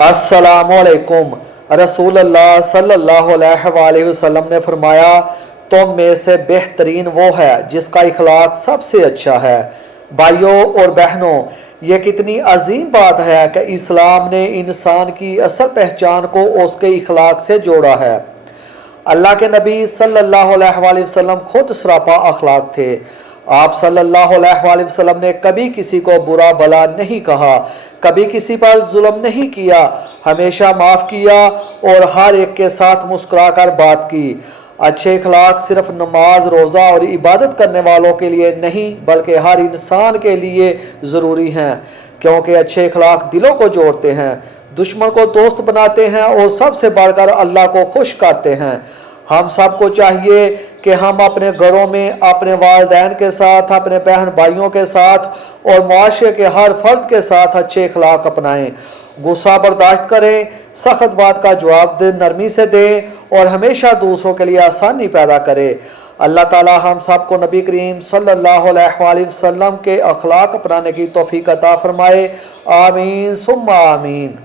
अस्सलामुअलैकुम। रसूल अल्लाह सल्लल्लाहु अलैहि वसल्लम ने फरमाया, तुम में से बेहतरीन वो है जिसका इखलाक सबसे अच्छा है। भाइयों और बहनों, ये कितनी अजीम बात है कि इस्लाम ने इंसान की असल पहचान को उसके इखलाक से जोड़ा है। अल्लाह के नबी सल्लल्लाहु अलैहि वसल्लम खुद सरापा अखलाक थे। आप सल्लल्लाहु अलैहि वसल्लम ने कभी किसी को बुरा भला नहीं कहा, कभी किसी पर जुल्म नहीं किया, हमेशा माफ़ किया और हर एक के साथ मुस्कुराकर बात की। अच्छे इखलाक सिर्फ नमाज, रोज़ा और इबादत करने वालों के लिए नहीं बल्कि हर इंसान के लिए ज़रूरी हैं, क्योंकि अच्छे इखलाक दिलों को जोड़ते हैं, दुश्मन को दोस्त बनाते हैं और सबसे बढ़कर अल्लाह को खुश करते हैं। हम सबको चाहिए कि हम अपने घरों में अपने वालिदैन के साथ, अपने बहन भाइयों के साथ और मुआशरे के हर फर्द के साथ अच्छे इखलाक अपनाएं। गुस्सा बर्दाश्त करें, सख्त बात का जवाब नरमी से दें और हमेशा दूसरों के लिए आसानी पैदा करें। अल्लाह ताला हम सबको नबी करीम सल्लल्लाहु अलैहि वसल्लम के अखलाक अपनाने की तौफीक अता फरमाए। आमीन सुम्मा आमीन।